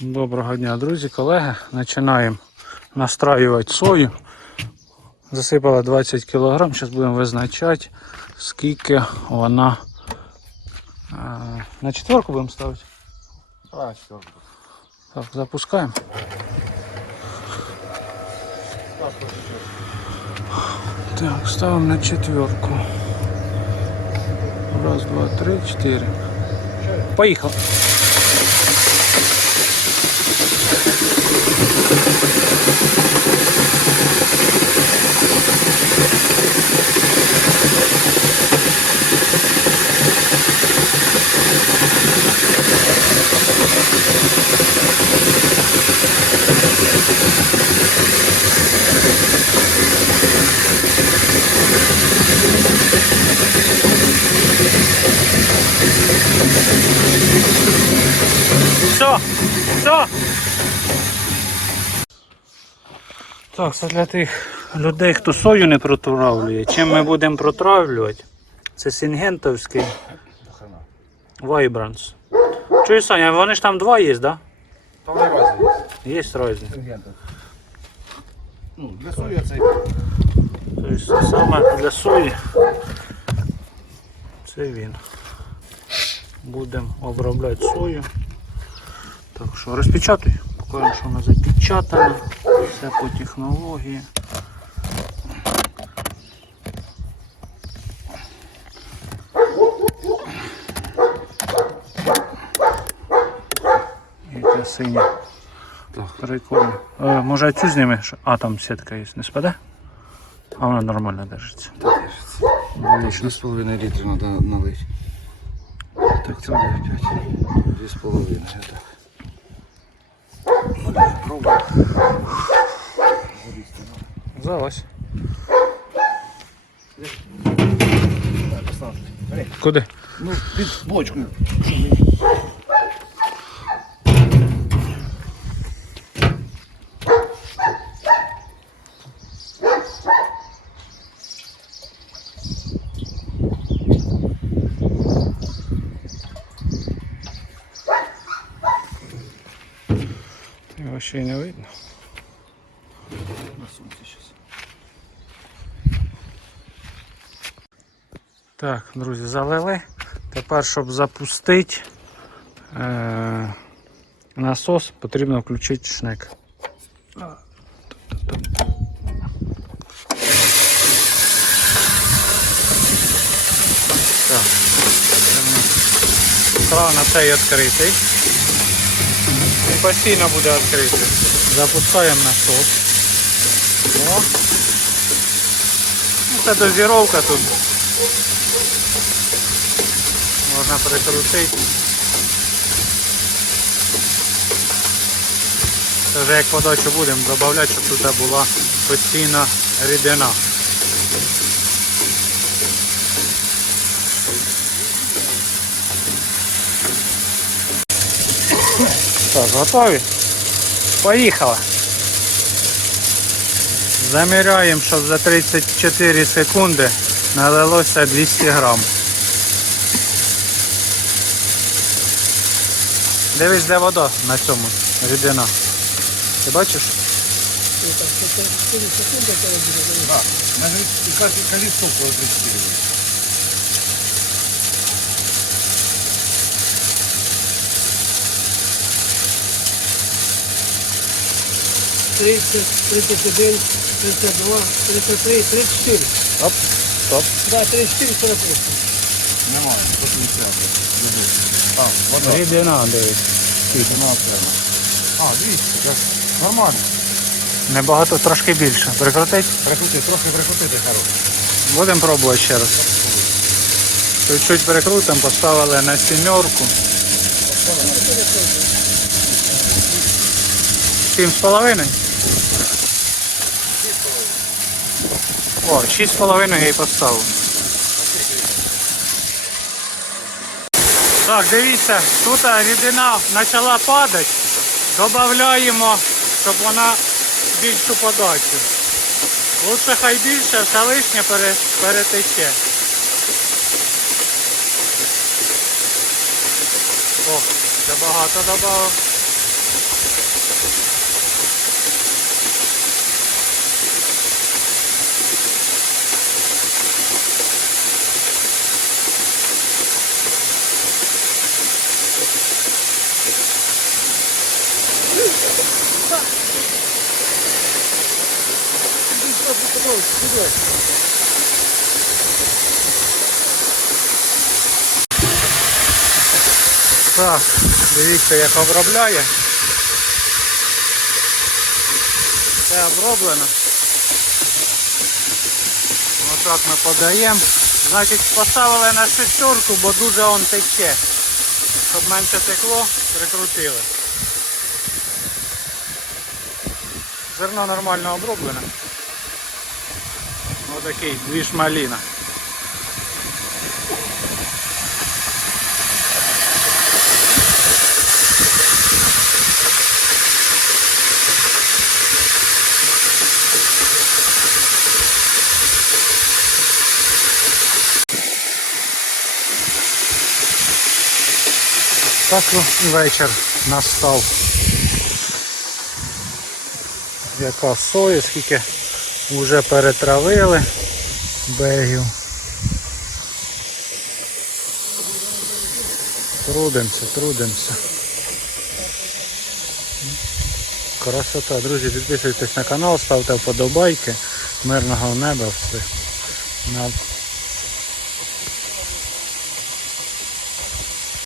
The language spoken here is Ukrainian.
Доброго дня, друзі, колеги. Починаємо настраювати сою. Засипали 20 кг. Зараз будемо визначати, скільки вона. е, На четверку будемо ставити. А, четвертый. Так, запускаємо. Так, ставимо на четверку. Раз, два, три, чотири. Поїхали. Все, все. Так, це для тих людей, хто сою не протравлює. Чим ми будемо протравлювати? Це сінгентовський Vibrance. Чуєш, Саня, вони ж там два є, да? Там на базі є. Є різні. Інгенти. Ну, для сої цей. Тобто саме для сої це він. Будемо обробляти сою. Так що розпечатуй. Покажемо, що вона запечатана. Все по технології. Синя. Прикольно. Е, може цю знімеш? А там сітка є, не спаде? А вона нормально держиться. Дві з половиною літри треба налити. Так, це буде п'ять. Дві з половиною, так. Пробуй. Залазь. Куди? Ну, під бочку. Його ще й не видно. Так, друзі, залили. Тепер, щоб запустити е- насос, потрібно включити шнек. Так. Кран цей відкритий. Він постійно буде відкритий. Запускаємо насос. О. Ну, Це дозіровка тут. Можна прикрутити. Це вже як подачу будемо додавати, щоб тут була постійна рідина. Так, готові? Поїхали. Заміряємо, щоб за 34 секунди налилося 200 грам. Дивись, де вода на цьому, рідина. Ти бачиш? Так, кажіть стопку 34. Тридцять, тридцять один, тридцять два, тридцять три, тридцять чотири. Оп, стоп. Да, тридцять чотири, сорок. Немає, тут не треба. Так, вода. Рідина, дивись. Нема треба. А, 200, так. Нормально. Небагато, трошки більше. Прикрутить? Прикрути, трохи прикрутити хорошо. Будемо пробувати ще раз. Чуть-чуть прикрутимо, поставили на сімерку. Сім з половиною? О, шість з половиною я і поставив. Так, дивіться, тут рідина почала падати. Додаємо, щоб вона більшу подачу. Лучше хай більше, все лишнє перетече. О, забагато багато додав. Так, дивіться, як обробляє. Все оброблено. Отак ми подаємо. Значить, поставили на шестерку, бо дуже он тече. Щоб менше текло, прикрутили. Зерно нормально оброблене. Отакий, дві шмаліна. Так ну, вечір настав. Яка соя, скільки вже перетравили бегів. Трудимося, трудимося. Красота, друзі, підписуйтесь на канал, ставте вподобайки. Мирного неба в На